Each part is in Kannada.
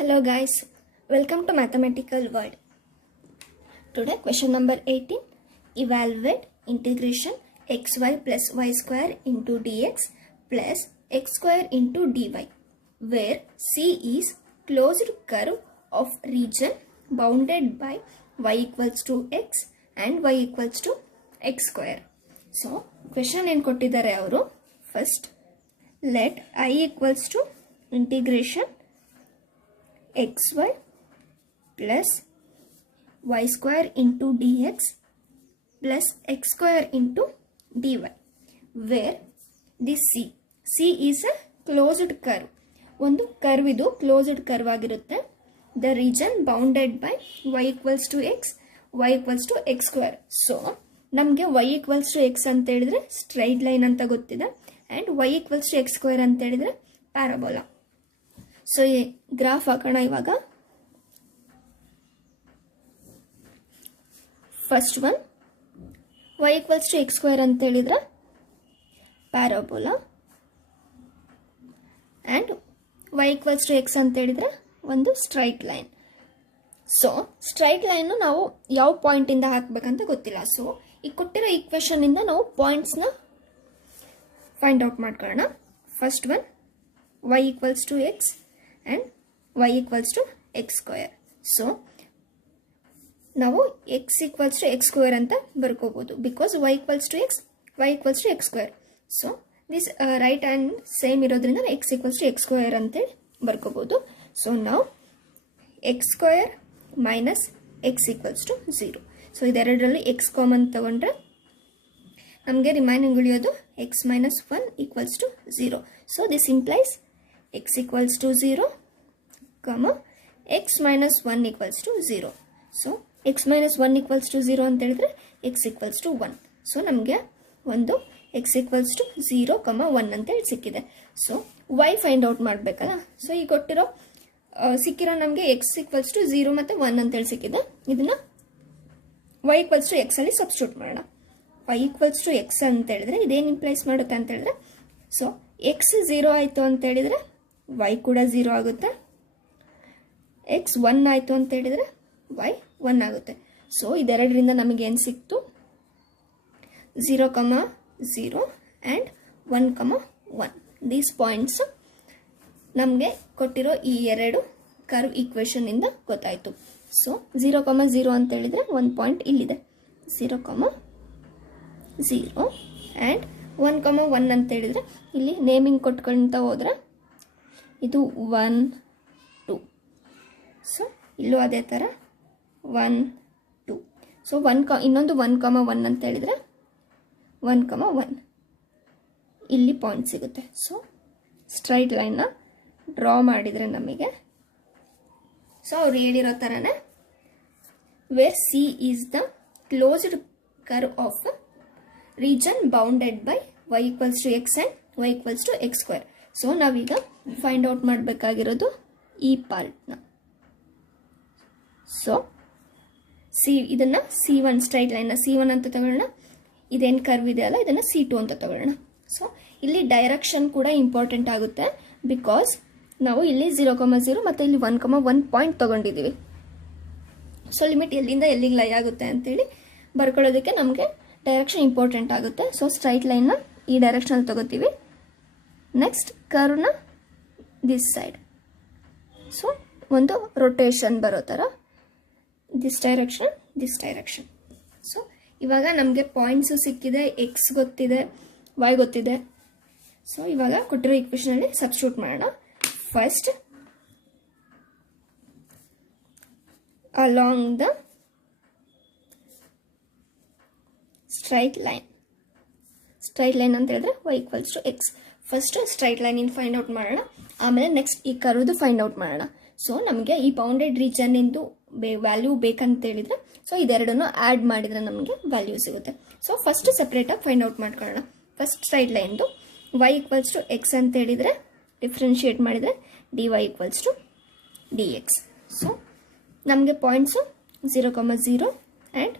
Hello guys, welcome to Mathematical World. Today question number 18. Evaluate integration xy plus y square into dx plus x square into dy where C is closed curve of region bounded by y equals to x and y equals to x square. So question ಏನು ಕೊಟ್ಟಿದ್ದಾರೆ ಅವರು first let I equals to integration xy plus y square into dx plus x square into dy where this C is a closed curve. ಒಂದು ಕರ್ವ್ ಇದು ಕ್ಲೋಸ್ಡ್ ಕರ್ವ್ ಆಗಿರುತ್ತೆ. The region bounded by y equals to x, y equals to x square. So ನಮಗೆ y equals to x ಅಂತ ಹೇಳಿದ್ರೆ ಸ್ಟ್ರೈಟ್ ಲೈನ್ ಅಂತ ಗೊತ್ತಿದೆ and y equals to x square ಅಂತ ಹೇಳಿದ್ರೆ ಪ್ಯಾರಾಬೋಲಾ. ಸೊ ಈ ಗ್ರಾಫ್ ಹಾಕೋಣ. ಇವಾಗ first one y equals to x square ಅಂತ ಹೇಳಿದ್ರೆ parabola and y equals to x ಅಂತ ಹೇಳಿದ್ರೆ ಒಂದು straight line. So straight line ನಾವು ಯಾವ ಪಾಯಿಂಟಿಂದ ಹಾಕಬೇಕಂತ ಗೊತ್ತಿಲ್ಲ. ಸೊ ಈ ಕೊಟ್ಟಿರೋ ಈಕ್ವೇಷನಿಂದ ನಾವು ಪಾಯಿಂಟ್ಸ್ನ ಫೈಂಡ್ ಔಟ್ ಮಾಡ್ಕೊಳ್ಳೋಣ. First one y equals to x and y equals to x square. So ನಾವು x equals to x square ಅಂತ ಬರ್ಕೋಬಹುದು because y equals to x, y equals to x square. So this right hand same ಇರೋದ್ರಿಂದ x equals to x square ಅಂತೇಳಿ ಬರ್ಕೋಬಹುದು. ಸೊ ನಾವು x square minus x equals to 0. So ಇದೆರಡರಲ್ಲಿ x ಕಾಮನ್ ತಗೊಂಡ್ರೆ ನಮಗೆ ರಿಮೈನಿಂಗ್ ಉಳಿಯೋದು x minus 1 equals to 0. So this implies x equals to 0, x minus 1 equals to 0. So x minus 1 equals to 0 ಅಂತ ಹೇಳಿದ್ರೆ x equals to 1. ಸೊ ನಮಗೆ ಒಂದು x equals to 0, 1 ಅಂತೇಳಿ ಸಿಕ್ಕಿದೆ. ಸೊ y ಫೈಂಡ್ ಔಟ್ ಮಾಡಬೇಕಲ್ಲ. ಸೊ ಈ ಕೊಟ್ಟಿರೋ ಸಿಕ್ಕಿರೋ ನಮಗೆ x equals to 0 ಮತ್ತು 1 ಅಂತೇಳಿ ಸಿಕ್ಕಿದೆ. ಇದನ್ನು y equals to x ಅಲ್ಲಿ ಸಬ್ಸ್ಟಿಟ್ಯೂಟ್ ಮಾಡೋಣ. y equals to x ಅಂತ ಹೇಳಿದ್ರೆ ಇದೇನು ಇಂಪ್ಲೈಸ್ ಮಾಡುತ್ತೆ ಅಂತ ಹೇಳಿದ್ರೆ ಸೊ x 0 ಆಯಿತು ಅಂತ ಹೇಳಿದ್ರೆ y ಕೂಡ 0 ಆಗುತ್ತೆ. x 1 ಆಯಿತು ಅಂತ ಹೇಳಿದ್ರೆ y 1 ಆಗುತ್ತೆ. ಸೊ ಇದೆರಡರಿಂದ ನಮಗೆ ಏನು ಸಿಕ್ತು? 0, 0 ಆ್ಯಂಡ್ 1, 1. ದೀಸ್ ಪಾಯಿಂಟ್ಸ್ ನಮಗೆ ಕೊಟ್ಟಿರೋ ಈ ಎರಡು ಕರ್ವ್ ಈಕ್ವೇಷನಿಂದ ಗೊತ್ತಾಯಿತು. ಸೊ 0, 0 ಅಂತ ಹೇಳಿದ್ರೆ ಒಂದು ಪಾಯಿಂಟ್ ಇಲ್ಲಿದೆ 0, 0 ಆ್ಯಂಡ್ 1, 1 ಅಂತ ಹೇಳಿದ್ರೆ ಇಲ್ಲಿ ನೇಮಿಂಗ್ ಕೊಟ್ಕೊಳ್ತಾ ಹೋದ್ರೆ ಇದು 1, 2. ಸೊ ಇಲ್ಲೂ ಅದೇ ಥರ 1, 2. ಸೊ ಇನ್ನೊಂದು 1, 1 ಅಂತ ಹೇಳಿದ್ರೆ 1, 1 ಇಲ್ಲಿ ಪಾಯಿಂಟ್ ಸಿಗುತ್ತೆ. ಸೊ ಸ್ಟ್ರೈಟ್ ಲೈನ್ನ ಡ್ರಾ ಮಾಡಿದರೆ ನಮಗೆ ಸೊ ಅವ್ರು ಹೇಳಿರೋ ಥರನೇ where C is the closed curve of region bounded by y equals to x and y equals to x square. So ನಾವೀಗ ಫೈಂಡ್ ಔಟ್ ಮಾಡಬೇಕಾಗಿರೋದು ಈ ಪಾರ್ಟ್ನ. ಸೊ ಇದನ್ನು C1 ಸ್ಟ್ರೈಟ್ ಲೈನ್ನ C1 ಅಂತ ತಗೊಳ್ಳೋಣ. ಇದೇನು ಕರ್ವ್ ಇದೆ ಅಲ್ಲ ಇದನ್ನು C2 ಅಂತ ತಗೊಳ್ಳೋಣ. ಸೊ ಇಲ್ಲಿ ಡೈರೆಕ್ಷನ್ ಕೂಡ ಇಂಪಾರ್ಟೆಂಟ್ ಆಗುತ್ತೆ ಬಿಕಾಸ್ ನಾವು ಇಲ್ಲಿ 0, 0 ಮತ್ತು ಇಲ್ಲಿ 1, 1 ಪಾಯಿಂಟ್ ತೊಗೊಂಡಿದ್ದೀವಿ. ಸೊ ಲಿಮಿಟ್ ಎಲ್ಲಿಂದ ಎಲ್ಲಿಗೆ ಲೈ ಆಗುತ್ತೆ ಅಂತೇಳಿ ಬರ್ಕೊಳ್ಳೋದಕ್ಕೆ ನಮಗೆ ಡೈರೆಕ್ಷನ್ ಇಂಪಾರ್ಟೆಂಟ್ ಆಗುತ್ತೆ. ಸೊ ಸ್ಟ್ರೈಟ್ ಲೈನ್ನ ಈ ಡೈರೆಕ್ಷನಲ್ಲಿ ತಗೋತೀವಿ. ನೆಕ್ಸ್ಟ್ ಕರ್ವ್ನ ದಿಸ್ ಸೈಡ್. ಸೊ ಒಂದು ರೊಟೇಷನ್ ಬರೋ ಥರ ದಿಸ್ ಡೈರೆಕ್ಷನ್. ಸೊ ಇವಾಗ ನಮಗೆ ಪಾಯಿಂಟ್ಸು ಸಿಕ್ಕಿದೆ, ಎಕ್ಸ್ ಗೊತ್ತಿದೆ, ವೈ ಗೊತ್ತಿದೆ. ಸೊ ಇವಾಗ ಕೊಟ್ಟಿರೋ ಈಕ್ವೇಷನಲ್ಲಿ ಸಬ್ಸ್ಟಿಟ್ಯೂಟ್ ಮಾಡೋಣ. First along the straight line ಅಂತ ಹೇಳಿದ್ರೆ y equals to x. First straight line in find out ಮಾಡೋಣ, ಆಮೇಲೆ ನೆಕ್ಸ್ಟ್ ಈ ಕರ್ವ್ದು ಫೈಂಡ್ ಔಟ್ ಮಾಡೋಣ. ಸೊ ನಮಗೆ ಈ ಬೌಂಡೆಡ್ ರೀಜನ್ ಇಂದು ವ್ಯಾಲ್ಯೂ ಬೇಕಂತ ಹೇಳಿದ್ರೆ ಸೊ ಇದೆರಡನ್ನು ಆ್ಯಡ್ ಮಾಡಿದ್ರೆ ನಮಗೆ ವ್ಯಾಲ್ಯೂ ಸಿಗುತ್ತೆ. ಸೊ ಫಸ್ಟ್ ಸಪ್ರೇಟಾಗಿ ಫೈಂಡ್ ಔಟ್ ಮಾಡ್ಕೊಳ್ಳೋಣ. ಫಸ್ಟ್ ಸ್ಟ್ರೈಟ್ ಲೈನ್ದು y equals to x ಅಂತ ಹೇಳಿದರೆ ಡಿಫ್ರೆನ್ಷಿಯೇಟ್ ಮಾಡಿದರೆ dy equals to dx. So ನಮಗೆ ಪಾಯಿಂಟ್ಸು 0, 0 ಆ್ಯಂಡ್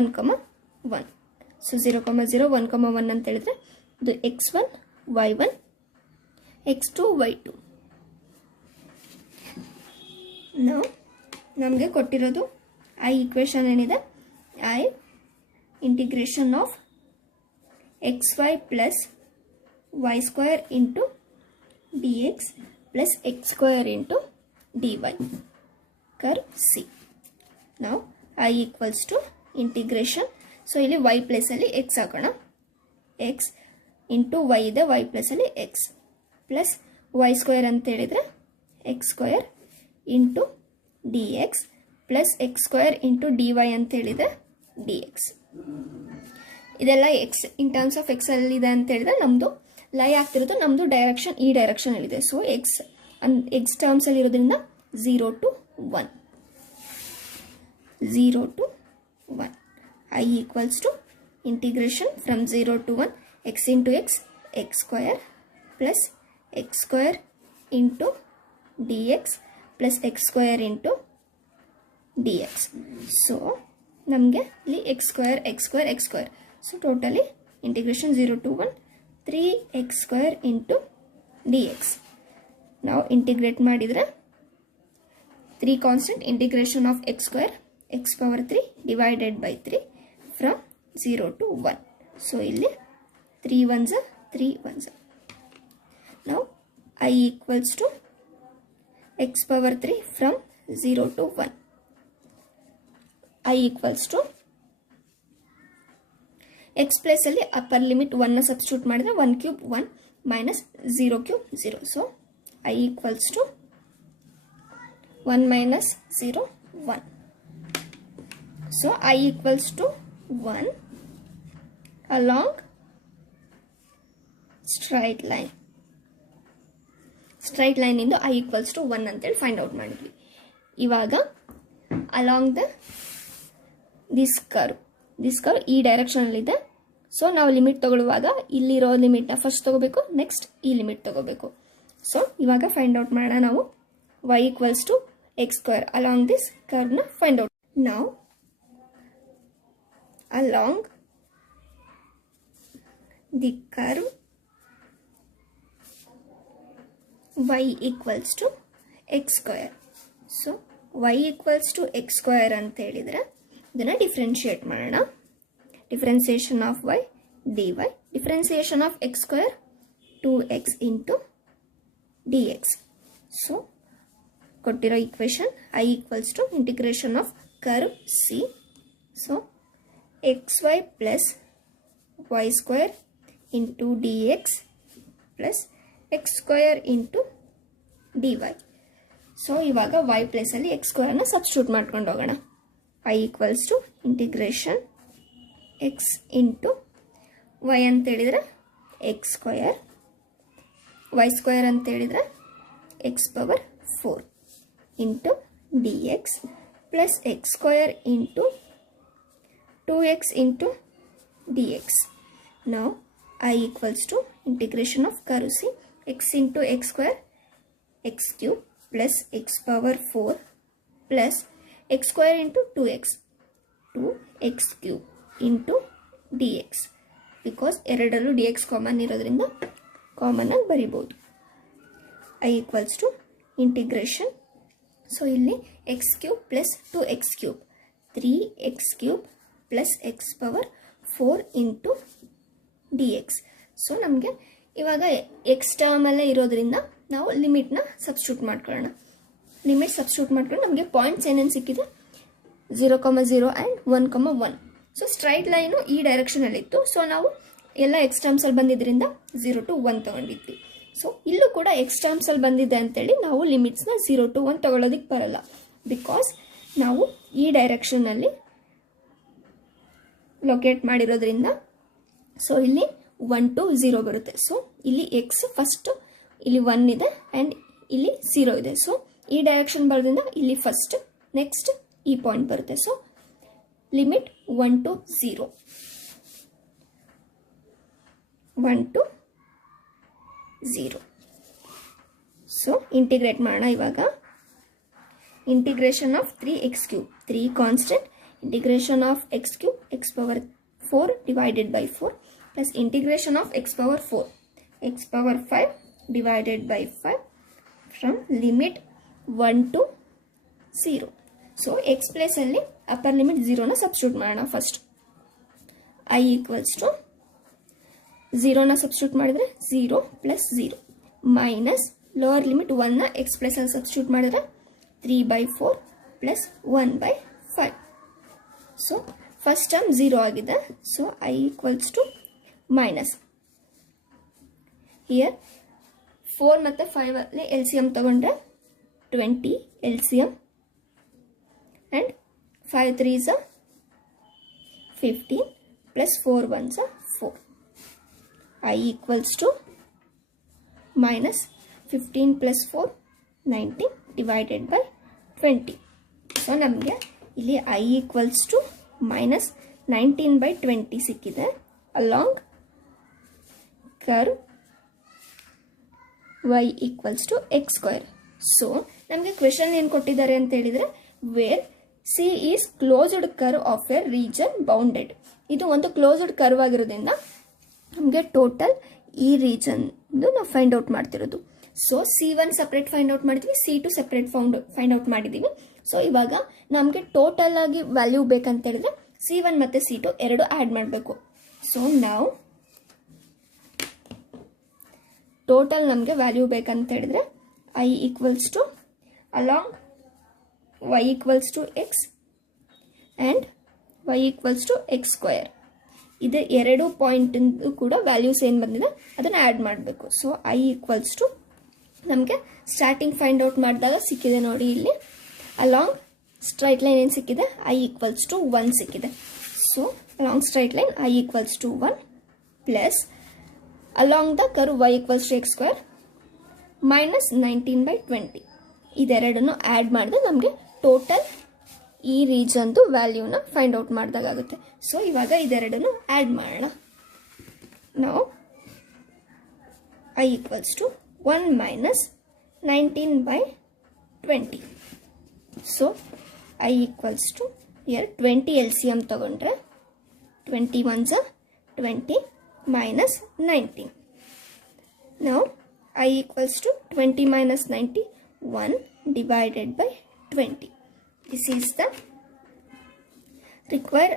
1, 1. ಸೊ 0, 0, 1, 1 ಅಂತ ಹೇಳಿದ್ರೆ ಇದು x1, y1, x2, y2. ನಮಗೆ ಕೊಟ್ಟಿರೋದು ಐ ಈಕ್ವೇಷನ್ ಏನಿದೆ, I integration of x y plus y square into d x plus x square into d y curve C. ನಾವು I equals to integration, so ಇಲ್ಲಿ ವೈ ಪ್ಲೇಸಲ್ಲಿ ಎಕ್ಸ್ ಹಾಕೋಣ, ಎಕ್ಸ್ ಇಂಟು ವೈ ಇದೆ, ವೈ ಪ್ಲೇಸಲ್ಲಿ ಎಕ್ಸ್ ಪ್ಲಸ್ ವೈ ಸ್ಕ್ವೇರ್ ಅಂತ ಹೇಳಿದರೆ x square into d x plus x square into d y ಅಂತ ಹೇಳಿದರೆ ಡಿ ಎಕ್ಸ್. ಇದೆಲ್ಲ x in terms of X ಅಲ್ಲಿ ಇದೆ ಅಂತ ಹೇಳಿದ್ರೆ ನಮ್ಮದು ಲೈ ಆಗ್ತಿರೋದು ನಮ್ಮದು ಡೈರೆಕ್ಷನ್ ಈ ಡೈರೆಕ್ಷನಲ್ಲಿದೆ. ಸೊ ಎಕ್ಸ್ ಟರ್ಮ್ಸಲ್ಲಿ ಇರೋದ್ರಿಂದ 0 to 1, 0 to 1. I equals to integration from 0 to 1 x into x, x square plus x square into dx plus x square into dx. So ನಮಗೆ ಇಲ್ಲಿ x square, x square, x square. So totally integration 0 to 1 3x square into dx. ನಾವು ಇಂಟಿಗ್ರೇಟ್ ಮಾಡಿದರೆ 3 constant integration of x square x power 3 divided by 3 from 0 to 1. So ಇಲ್ಲಿ 3 ones are 3 ones are. Now I equals to x power 3 from 0 to 1. I equals to x place ಅಲ್ಲಿ upper limit 1 substitute ಮಾಡಿದ್ರೆ 1 cube 1 minus 0 cube 0. So I equals to 1 minus 0 1. So I equals to 1 along straight line. Straight line into I equals to 1 ಅಂತೇಳಿ ಫೈಂಡ್ ಔಟ್ ಮಾಡಿದ್ವಿ. ಇವಾಗ ಅಲಾಂಗ್ ದಿಸ್ ಕರ್ವ್ ಈ ಡೈರೆಕ್ಷನಲ್ಲಿದೆ. ಸೊ ನಾವು ಲಿಮಿಟ್ ತಗೊಳ್ಳುವಾಗ ಇಲ್ಲಿರೋ ಲಿಮಿಟ್ನ ಫಸ್ಟ್ ತಗೋಬೇಕು, ನೆಕ್ಸ್ಟ್ ಈ ಲಿಮಿಟ್ ತಗೋಬೇಕು. ಸೊ ಇವಾಗ ಫೈಂಡ್ ಔಟ್ ಮಾಡೋಣ ನಾವು y equals to x square along this curve na find out. Now along the curve y equals to x square. So y equals to x square ಅಂತ ಹೇಳಿದ್ರೆ ಇದನ್ನ ಡಿಫರೆನ್ಶಿಯೇಟ್ ಮಾಡೋಣ. Differentiation of y dy, differentiation of x square 2x into dx. So ಕೊಟ್ಟಿರೋ equation I equals to integration of curve C. So xy plus y square into dx plus x square into dy. So ಇವಾಗ y ಪ್ಲೇಸ್ ಅಲ್ಲಿ x square ನ ಸಬ್ಸ್ಟಿಟ್ಯೂಟ್ ಮಾಡ್ಕೊಂಡು ಹೋಗೋಣ. I equals to integration x into y ಅಂತ ಹೇಳಿದ್ರೆ x square, y square ಅಂತ ಹೇಳಿದ್ರೆ x power 4 into dx plus x square into 2x into dx. Now I equals to integration of curve C, x into x square x cube plus x power 4 plus x square into 2x cube into dx. Because ಎರಡರಲ್ಲೂ dx ಕಾಮನ್ ಇರೋದ್ರಿಂದ ಕಾಮನ್ ಆಗಿ ಬರಿಬಹುದು. I equals to integration. So ಇಲ್ಲಿ x cube plus 2x cube 3x cube plus x power 4 into dx. So ನಮಗೆ ಇವಾಗ ಎಕ್ಸ್ ಟರ್ಮಲ್ಲೇ ಇರೋದ್ರಿಂದ ನಾವು ಲಿಮಿಟ್ನ ಸಬ್ಸ್ಟಿಟ್ಯೂಟ್ ಮಾಡ್ಕೊಳ್ಳೋಣ. ಲಿಮಿಟ್ ಸಬ್ಸ್ಟಿಟ್ಯೂಟ್ ಮಾಡ್ಕೊಂಡು ನಮಗೆ ಪಾಯಿಂಟ್ಸ್ ಏನೇನು ಸಿಕ್ಕಿದೆ 0,0 ಆ್ಯಂಡ್ 1,1. ಸೊ ಸ್ಟ್ರೈಟ್ ಲೈನು ಈ ಡೈರೆಕ್ಷನಲ್ಲಿತ್ತು. ಸೊ ನಾವು ಎಲ್ಲ ಎಕ್ಸ್ ಟರ್ಮ್ಸಲ್ಲಿ ಬಂದಿದ್ದರಿಂದ 0 to 1 ತೊಗೊಂಡಿದ್ವಿ. ಸೊ ಇಲ್ಲೂ ಕೂಡ ಎಕ್ಸ್ ಟರ್ಮ್ಸಲ್ಲಿ ಬಂದಿದೆ ಅಂತೇಳಿ ನಾವು ಲಿಮಿಟ್ಸ್ನ 0 to 1 ತಗೊಳ್ಳೋದಕ್ಕೆ ಬರಲ್ಲ. ಬಿಕಾಸ್ ನಾವು ಈ ಡೈರೆಕ್ಷನಲ್ಲಿ ಲೊಕೇಟ್ ಮಾಡಿರೋದ್ರಿಂದ ಸೊ ಇಲ್ಲಿ 1 to 0 ಬರುತ್ತೆ. ಸೊ ಇಲ್ಲಿ ಎಕ್ಸ್ ಫಸ್ಟ್ ಇಲ್ಲಿ 1 ಇದೆ ಆ್ಯಂಡ್ ಇಲ್ಲಿ 0 ಇದೆ. ಸೊ ಈ ಡೈರೆಕ್ಷನ್ ಬರೋದ್ರಿಂದ ಇಲ್ಲಿ ಫಸ್ಟ್ ನೆಕ್ಸ್ಟ್ ಈ ಪಾಯಿಂಟ್ ಬರುತ್ತೆ. So limit 1 to 0, 1 to 0. So integrate ಮಾಡೋಣ ಇವಾಗ. Integration of 3x cube 3 constant integration of x cube x power 4 divided by 4 plus integration of x power 4 x power 5 divided by 5 from limit 1 to 0. So x ಪ್ಲೇಸಲ್ಲಿ ಅಪ್ಪರ್ ಲಿಮಿಟ್ 0ನ ಸಬ್ಸ್ಟಿಟ್ಯೂಟ್ ಮಾಡೋಣ. ಫಸ್ಟ್ ಐ ಈಕ್ವಲ್ಸ್ ಟು 0ನ ಸಬ್ಸ್ಟಿಟ್ಯೂಟ್ ಮಾಡಿದರೆ 0 ಪ್ಲಸ್ 0 ಮೈನಸ್ ಲೋವರ್ ಲಿಮಿಟ್ 1ನ ಎಕ್ಸ್ ಪ್ಲೇಸಲ್ಲಿ ಸಬ್ಸ್ಟಿಟ್ಯೂಟ್ ಮಾಡಿದ್ರೆ 3/4 ಪ್ಲಸ್ 1/5. ಸೊ ಫಸ್ಟ್ ಟರ್ಮ್ 0 ಆಗಿದೆ. So I equals to minus here 4 ಮತ್ತು 5 ಅಲ್ಲಿ ಎಲ್ ಸಿ ಎಮ್ ತಗೊಂಡ್ರೆ 20 L C M and 5 3s 15 plus 4 1s 4. I equals to minus 15 plus 4 19 divided by 20. So ನಮಗೆ ಇಲ್ಲಿ ಐ ಈಕ್ವಲ್ಸ್ ಟು ಮೈನಸ್ 19/20 ಸಿಕ್ಕಿದೆ along curve y equals to x square. So ನಮಗೆ ಕ್ವೆಶನ್ ಏನು ಕೊಟ್ಟಿದ್ದಾರೆ ಅಂತ ಹೇಳಿದರೆ where C is closed curve of a region bounded. ಇದು ಒಂದು ಕ್ಲೋಸ್ಡ್ ಕರ್ವ್ ಆಗಿರೋದ್ರಿಂದ ನಮಗೆ ಟೋಟಲ್ ಈ ರೀಜನ್ದು ನಾವು ಫೈಂಡ್ ಔಟ್ ಮಾಡ್ತಿರೋದು. So C1 separate find out ಮಾಡಿದ್ವಿ, C2 ಸಪ್ರೇಟ್ ಫೈಂಡ್ ಔಟ್ ಮಾಡಿದ್ದೀವಿ. ಸೊ ಇವಾಗ ನಮಗೆ ಟೋಟಲ್ ಆಗಿ ವ್ಯಾಲ್ಯೂ ಬೇಕಂತ ಹೇಳಿದ್ರೆ C1 ಮತ್ತು C2 ಎರಡು ಆ್ಯಡ್ ಮಾಡಬೇಕು. ಸೊ ನಾವು ಟೋಟಲ್ ನಮಗೆ ವ್ಯಾಲ್ಯೂ ಬೇಕಂತ ಹೇಳಿದ್ರೆ I equals to along y equals to x and y equals to x square. ಇದು ಎರಡು ಪಾಯಿಂಟಿಂದು ಕೂಡ ವ್ಯಾಲ್ಯೂಸ್ ಏನು ಬಂದಿದೆ ಅದನ್ನು ಆ್ಯಡ್ ಮಾಡಬೇಕು. ಸೊ ಐ ಈಕ್ವಲ್ಸ್ ಟು ನಮಗೆ ಸ್ಟಾರ್ಟಿಂಗ್ ಫೈಂಡ್ ಔಟ್ ಮಾಡಿದಾಗ ಸಿಕ್ಕಿದೆ ನೋಡಿ, ಇಲ್ಲಿ ಅಲಾಂಗ್ ಸ್ಟ್ರೈಟ್ ಲೈನ್ ಏನು ಸಿಕ್ಕಿದೆ ಐ ಈಕ್ವಲ್ಸ್ ಟು 1 ಸಿಕ್ಕಿದೆ. So along straight line I equals to 1 plus along the curve y equals to x square minus 19/20. ಇದೆರಡನ್ನು ಆ್ಯಡ್ ಮಾಡಿದ್ರೆ ನಮಗೆ ಟೋಟಲ್ ಈ ರೀಜನ್ದು ವ್ಯಾಲ್ಯೂನ ಫೈಂಡ್ ಔಟ್ ಮಾಡಿದಾಗುತ್ತೆ. ಸೊ ಇವಾಗ ಇದೆರಡನ್ನು ಆ್ಯಡ್ ಮಾಡೋಣ. ನಾವು I equals to 1 minus 19/20. So I equals to here 20 L C M ತಗೊಂಡ್ರೆ 21s 20 minus 19. Now I equals to 20 minus 90, 1 divided by 20. This is the required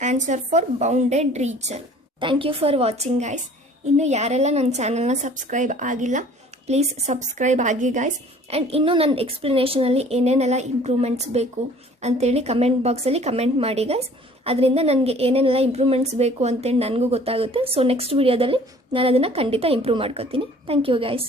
answer for bounded region. Thank you for watching guys. ಇನ್ನು ಯಾರೆಲ್ಲ ನನ್ನ ಚಾನಲ್ನ ಸಬ್ಸ್ಕ್ರೈಬ್ ಆಗಿಲ್ಲ ಪ್ಲೀಸ್ ಸಬ್ಸ್ಕ್ರೈಬ್ ಆಗಿ ಗೈಸ್. ಆ್ಯಂಡ್ ಇನ್ನೂ ನನ್ನ ಎಕ್ಸ್ಪ್ಲನೇಷನಲ್ಲಿ ಏನೇನೆಲ್ಲ ಇಂಪ್ರೂವ್ಮೆಂಟ್ಸ್ ಬೇಕು ಅಂತೇಳಿ ಕಮೆಂಟ್ ಬಾಕ್ಸಲ್ಲಿ ಕಮೆಂಟ್ ಮಾಡಿ ಗೈಸ್. ಅದರಿಂದ ನನಗೆ ಏನೇನೆಲ್ಲ ಇಂಪ್ರೂವ್ಮೆಂಟ್ಸ್ ಬೇಕು ಅಂತೇಳಿ ನನಗೂ ಗೊತ್ತಾಗುತ್ತೆ. ಸೊ ನೆಕ್ಸ್ಟ್ ವಿಡಿಯೋದಲ್ಲಿ ನಾನು ಅದನ್ನು ಖಂಡಿತ ಇಂಪ್ರೂವ್ ಮಾಡ್ಕೊತೀನಿ. Thank you guys.